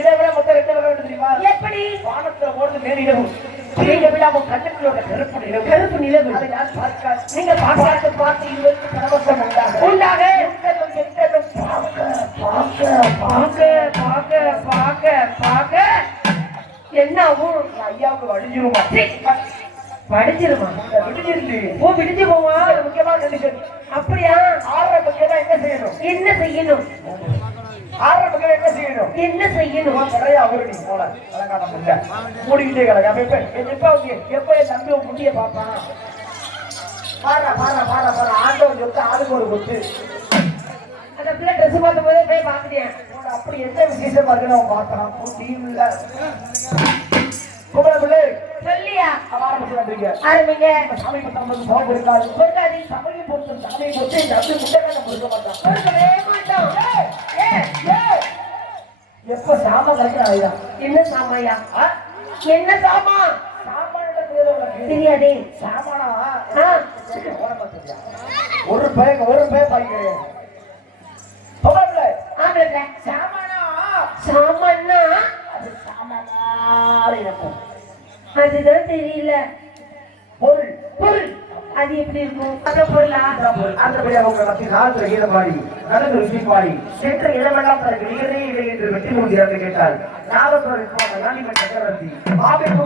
இதை விட மொத்தம் ரெண்டு வகை தெரியுமா? எப்படி? வானத்துல ஓடுது நேரிடவும் நீங்க விடாம கண்ணுக்குள்ள கருப்பு நிலவு. கருப்பு நிலவு. அதை யார் பார்க்க நீங்க பார்த்து பார்த்து பரவசம் உண்டாக. உண்டாக. எங்கேயும் பார்க்க பார்க்க பார்க்க பார்க்க பார்க்க பார்க்க. என்ன ஐயாவுக்கு வடிஞ்சிருமா? விடிஞ்சிருந்து ஓ விடிஞ்சு போவா முக்கியமான கண்டிஷன். அப்படியா? ஆறரை பக்கம் என்ன செய்யணும்? என்ன செய்யணும்? பக்கம் என்ன செய்யணும்? என்ன செய்யணும்? நிறைய அவரு நீ போல. அழகான முண்டை மூடிக்கிட்டே கிடக்கு எப்ப எப்ப எப்ப என் தம்பி உன் முண்டிய பார்ப்பான்? பாரு பாரு பாரு பாரு. ஆண்டவன் சொத்து ஆளுக்கு ஒரு கொத்து. அந்த பிள்ளை ட்ரெஸ் பார்க்கும் போதே போய் பார்த்துட்டேன். அப்படி என்ன விசேஷமா இருக்குன்னு அவன் பார்த்தான். டீம் இல்ல குமர பிள்ளை சொல்லியா? ஆரம்பிங்க. சாமி பத்தம் பொருட்டாதி சமையல் பொறுத்து சாமியை பொறுத்து இந்த அப்படி முட்டைக்கான பொறுக்க மாட்டான். சாம கலைக்கிற என்ன சாமாயா? என்ன சாமா தெரியாதே. சாமானா ஆ. சரி, ஓட பார்த்தியா? ஒரு பேக் ஒரு பேக் பாய்க்கிறேன். சாமானா அது இருக்கும் அதுதான் தெரியல. பொருள். பொருள். அது எப்படி இருக்கும்? அந்த பொருளா? ஆந்திரபடியாக உங்கள் மத்திய நாள் கீதம் பாடி நடந்து ருசி பாடி சென்ற இடமெல்லாம் தனக்கு நிகரே இல்லை என்று வெற்றி கொண்டு கேட்டால் நாதஸ்வரர் சக்கரவர்த்தி ஆபிர்